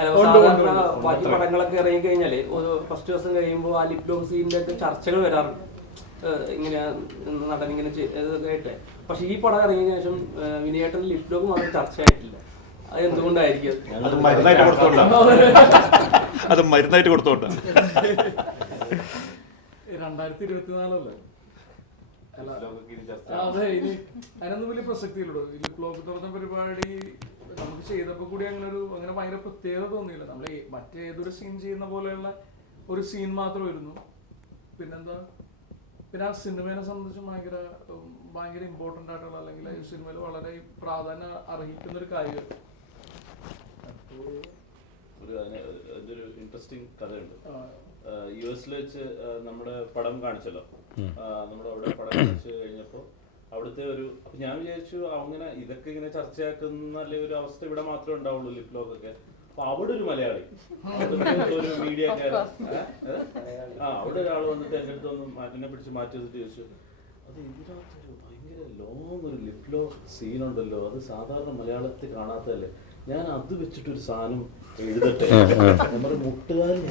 സാധാരണ ബാക്കി പടങ്ങളൊക്കെ ഇറങ്ങി കഴിഞ്ഞാല് ഒരു ഫസ്റ്റ് ദിവസം കഴിയുമ്പോൾ ആ ലിപ് ലോക്ക് സീനിന്റെ ഒക്കെ ചർച്ചകൾ വരാറുണ്ട്, ഇങ്ങനെ നടൻ ഇങ്ങനെ ആയിട്ട്. പക്ഷെ ഈ പടം ഇറങ്ങിയതിനു ശേഷം വിനയേട്ടൻ ലിപ് ലോക്ക് മാത്രം ചർച്ചയായിട്ടില്ല. അത് എന്തുകൊണ്ടായിരിക്കും? അത് മരുന്നായിട്ട് കൊടുത്തോട്ടെ. 2024 അതെ, ഇനി അതിനൊന്നും വലിയ പ്രസക്തിയില്ലടോ. ഈ ലിപ് ലോക്ക് തുറന്ന പരിപാടി നമുക്ക് ചെയ്തപ്പോ കൂടി അങ്ങനെ ഭയങ്കര പ്രത്യേകത തോന്നിയില്ല. നമ്മൾ മറ്റേതൊരു സീൻ ചെയ്യുന്ന പോലെയുള്ള ഒരു സീൻ മാത്രമായിരുന്നു. പിന്നെന്താ, പിന്നെ ആ സിനിമയെ സംബന്ധിച്ച് ഭയങ്കര ഇമ്പോർട്ടൻ്റ് ആയിട്ടുള്ള, അല്ലെങ്കിൽ ഈ സിനിമയിൽ വളരെ പ്രാധാന്യം അർഹിക്കുന്ന ഒരു കാര്യം. അതൊരു ഇൻട്രസ്റ്റിംഗ് കഥയുണ്ട്. US വെച്ച് നമ്മുടെ പടം കാണിച്ചല്ലോ, നമ്മുടെ അവിടെ പടം കാണിച്ചു കഴിഞ്ഞപ്പോൾ അവിടുത്തെ അപ്പൊ ഞാൻ വിചാരിച്ചു അങ്ങനെ ഇതൊക്കെ ഇങ്ങനെ ചർച്ചയാക്കുന്ന ഒരു അവസ്ഥ ഇവിടെ മാത്രമേ ഉണ്ടാവുള്ളൂ ലിപ് ലോക്ക് ഒക്കെ. അപ്പൊ അവിടെ ഒരു മലയാളി, ഒരു മീഡിയക്കാരൻ, അവിടെ ഒരാൾ വന്നിട്ട് എന്റെ അടുത്ത് ഒന്ന് എന്നെ പിടിച്ച് മാറ്റി വെച്ചിട്ട് ചോദിച്ചു, അത് ഇതിനകത്തൊരു ഭയങ്കര ലോങ് ഒരു ലിപ് ലോക്ക് സീനുണ്ടല്ലോ, അത് സാധാരണ മലയാളത്തിൽ കാണാത്തതല്ലേ, ഞാൻ അത് വെച്ചിട്ടൊരു സാധനം എഴുതട്ടെ, നമ്മുടെ മുട്ടുകാരൻ.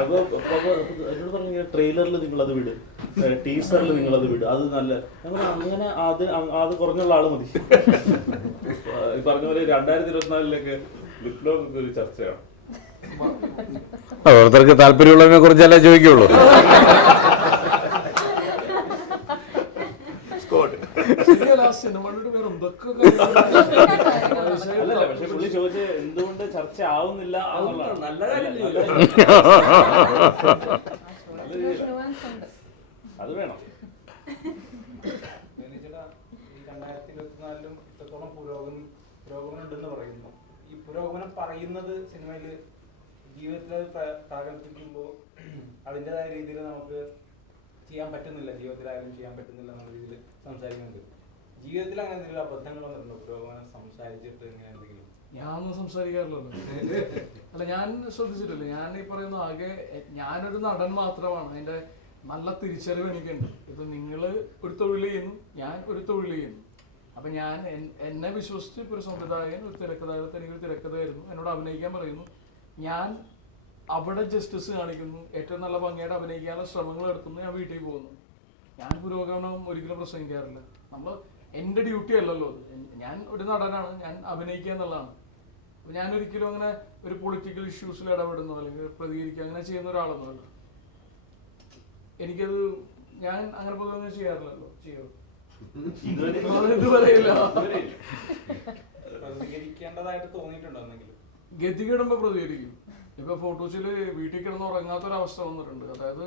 അപ്പൊ എന്നോട് പറഞ്ഞു, ട്രെയിലറിൽ നിങ്ങളത് വിട്, ടീസറിൽ നിങ്ങളത് വിട്, അത് നല്ല. അങ്ങനെ അത് കുറഞ്ഞുള്ള ആള് മതി. ഈ പറഞ്ഞ പോലെ 2024 ലിപ് ലോക്ക് ഒരു ചർച്ചയാണ്. ഓരോരുത്തർക്ക് താല്പര്യമുള്ളതിനെ കുറിച്ചല്ലേ ചോദിക്കുള്ളൂ. പക്ഷെ പുള്ളി ചോദിച്ചത് എന്തുകൊണ്ട് ചർച്ച ആവുന്നില്ല എന്നുള്ളതാണ്. നല്ല കാര്യം, അത് വേണം. ഈ 2024 ഇത്രത്തോളം പുരോഗമനം ഉണ്ടെന്ന് പറയുന്നു. ഈ പുരോഗമനം പറയുന്നത് സിനിമയില് ജീവിതത്തിൽ പ്രാഗൽഭ്യക്കുമ്പോൾ അതിൻ്റെതായ രീതിയിൽ നമുക്ക് ചെയ്യാൻ പറ്റുന്നില്ല, ജീവിതത്തിലായാലും ചെയ്യാൻ പറ്റുന്നില്ല എന്നുള്ള രീതിയിൽ സംസാരിക്കുന്നുണ്ട്. ജീവിതത്തിൽ അങ്ങനെ എന്തെങ്കിലും അബദ്ധങ്ങൾ വന്നിട്ടുണ്ടോ പുരോഗമനം സംസാരിച്ചിട്ട്? ഇങ്ങനെ എന്തെങ്കിലും? ഞാനൊന്നും സംസാരിക്കാറില്ലല്ലോ. അല്ല, ഞാൻ ശ്രദ്ധിച്ചിട്ടില്ല. ഞാൻ ഈ പറയുന്ന ആകെ ഞാനൊരു നടൻ മാത്രമാണ്. അതിന്റെ നല്ല തിരിച്ചറിവ് എനിക്കുണ്ട്. ഇപ്പൊ നിങ്ങള് ഒരു തൊഴിൽ ചെയ്യുന്നു, ഞാൻ ഒരു തൊഴിൽ ചെയ്യുന്നു. അപ്പൊ ഞാൻ എന്നെ വിശ്വസിച്ച് ഇപ്പൊ ഒരു സംവിധായകൻ, ഒരു തിരക്കഥാകൃത്ത്, എനിക്കൊരു തിരക്കഥയായിരുന്നു, എന്നോട് അഭിനയിക്കാൻ പറയുന്നു. ഞാൻ അവിടെ ജസ്റ്റിസ് കാണിക്കുന്നു, ഏറ്റവും നല്ല ഭംഗിയായിട്ട് അഭിനയിക്കാനുള്ള ശ്രമങ്ങൾ നടത്തുന്നു, ഞാൻ വീട്ടിൽ പോകുന്നു. ഞാൻ പുരോഗമനം ഒരിക്കലും പ്രസംഗിക്കാറില്ല. എൻ്റെ ഡ്യൂട്ടി അല്ലല്ലോ അത്. ഞാൻ ഒരു നടനാണ്, ഞാൻ അഭിനയിക്കുക എന്നുള്ളതാണ്. അപ്പൊ ഞാൻ ഒരിക്കലും അങ്ങനെ ഒരു പൊളിറ്റിക്കൽ ഇഷ്യൂസിൽ ഇടപെടുന്നു അല്ലെങ്കിൽ പ്രതികരിക്കുക അങ്ങനെ ചെയ്യുന്ന ഒരാളൊന്നുമല്ല. എനിക്കത് ഞാൻ അങ്ങനെ പൊതുവെ ചെയ്യാറില്ലല്ലോ. പ്രതികരിക്കേണ്ടതായിട്ട് തോന്നിയിട്ടുണ്ടോ എന്തെങ്കിലും? ഗതികിടുമ്പോ പ്രതികരിക്കും. ഇപ്പൊ ഫോട്ടോസില് വീട്ടിൽ കിടന്ന് ഉറങ്ങാത്തൊരവസ്ഥ വന്നിട്ടുണ്ട്. അതായത്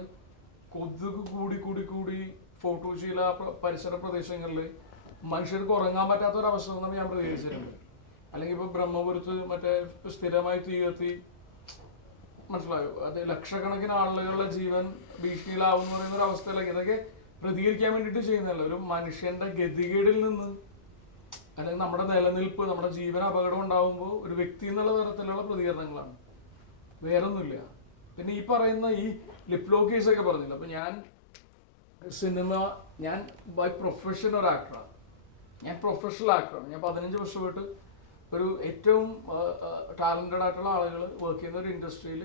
കൊതുക് കൂടി കൂടി കൂടി ഫോട്ടോസിൽ ആ പരിസര പ്രദേശങ്ങളിൽ മനുഷ്യർക്ക് ഉറങ്ങാൻ പറ്റാത്തൊരവസ്ഥ വന്നപ്പോൾ ഞാൻ പ്രതികരിച്ചിട്ടുണ്ട്. അല്ലെങ്കിൽ ഇപ്പൊ ബ്രഹ്മപുരത്ത് മറ്റേ സ്ഥിരമായി തീ കത്തി, മനസ്സിലായോ, അത് ലക്ഷക്കണക്കിന് ആളുകളുടെ ജീവൻ ഭീഷണിയിലാവും എന്ന് പറയുന്ന ഒരു അവസ്ഥയിലേക്ക് ഇതൊക്കെ പ്രതികരിക്കാൻ വേണ്ടിയിട്ട് ചെയ്യുന്നതല്ല. ഒരു മനുഷ്യന്റെ ഗതികേടിൽ നിന്ന് അല്ലെങ്കിൽ നമ്മുടെ നിലനിൽപ്പ്, നമ്മുടെ ജീവന അപകടം ഉണ്ടാകുമ്പോൾ ഒരു വ്യക്തി എന്നുള്ള തരത്തിലുള്ള പ്രതികരണങ്ങളാണ്, വേറൊന്നുമില്ല. പിന്നെ ഈ പറയുന്ന ഈ ലിപ് ലോക്ക് കേസൊക്കെ പറഞ്ഞില്ല. അപ്പൊ ഞാൻ ഞാൻ ബൈ പ്രൊഫഷൻ ഒരു ആക്ടറാണ്, ഞാൻ പ്രൊഫഷണൽ ആക്ടറാണ്. ഞാൻ 15 വർഷമായിട്ട് ഒരു ഏറ്റവും ടാലന്റഡ് ആയിട്ടുള്ള ആളുകൾ വർക്ക് ചെയ്യുന്ന ഒരു ഇൻഡസ്ട്രിയിൽ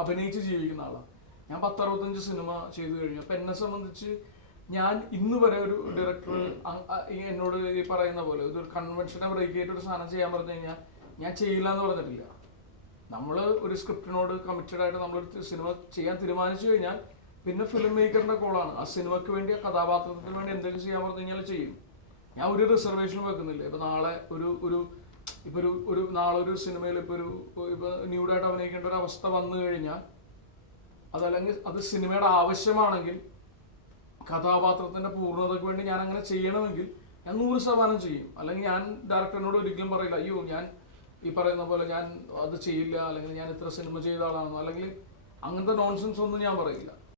അഭിനയിച്ച് ജീവിക്കുന്ന ആളാണ്. ഞാൻ 10-65 സിനിമ ചെയ്തു കഴിഞ്ഞു. അപ്പൊ എന്നെ സംബന്ധിച്ച് ഞാൻ ഇന്ന് വരെ ഒരു ഡയറക്ടർ എന്നോട് ഈ പറയുന്ന പോലെ ഒരു കൺവെൻഷനെ ബ്രേക്ക് ചെയ്തിട്ട് ഒരു സാധനം ചെയ്യാൻ പറഞ്ഞു കഴിഞ്ഞാൽ ഞാൻ ചെയ്യില്ല എന്ന് പറഞ്ഞിട്ടില്ല. നമ്മൾ ഒരു സ്ക്രിപ്റ്റിനോട് കമ്മിറ്റഡ് ആയിട്ട് നമ്മളൊരു സിനിമ ചെയ്യാൻ തീരുമാനിച്ചു കഴിഞ്ഞാൽ പിന്നെ ഫിലിം മേക്കറിന്റെ കോളാണ്. ആ സിനിമയ്ക്ക് വേണ്ടി, ആ കഥാപാത്രത്തിന് വേണ്ടി എന്തെങ്കിലും ചെയ്യാൻ പറഞ്ഞു കഴിഞ്ഞാൽ ചെയ്യും. ഞാൻ ഒരു റിസർവേഷനും വെക്കുന്നില്ല. ഇപ്പൊ നാളെ നാളെ ഒരു സിനിമയിൽ ഇപ്പൊ ന്യൂഡായിട്ട് അഭിനയിക്കേണ്ട ഒരു അവസ്ഥ വന്നു കഴിഞ്ഞാൽ, അതല്ലെങ്കിൽ അത് സിനിമയുടെ ആവശ്യമാണെങ്കിൽ, കഥാപാത്രത്തിന്റെ പൂർണ്ണതയ്ക്ക് വേണ്ടി ഞാൻ അങ്ങനെ ചെയ്യണമെങ്കിൽ ഞാൻ 100% ചെയ്യും. അല്ലെങ്കിൽ ഞാൻ ഡയറക്ടറിനോട് ഒരിക്കലും പറയില്ല, അയ്യോ ഞാൻ ഈ പറയുന്ന പോലെ ഞാൻ അത് ചെയ്യില്ല, അല്ലെങ്കിൽ ഞാൻ ഇത്ര സിനിമ ചെയ്ത ആളാണെന്നോ അല്ലെങ്കിൽ അങ്ങനത്തെ നോൺസെൻസ് ഒന്നും ഞാൻ പറയില്ല.